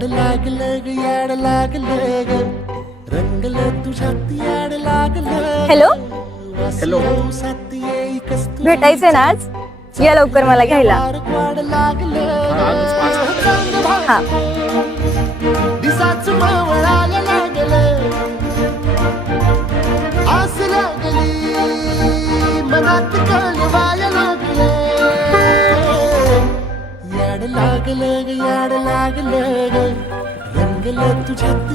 याड लागलं ग याड लागलं ग रंगलं तुझ्यात याड लागलं हॅलो हॅलो. भेटायचंय ना आज या लवकर मला घ्यायला हा दिसाच मावळायला लागलं आस लागली मनात कळवायला लागलं याड लागलं ग याड लागलं ग रंगलं तुझ्यात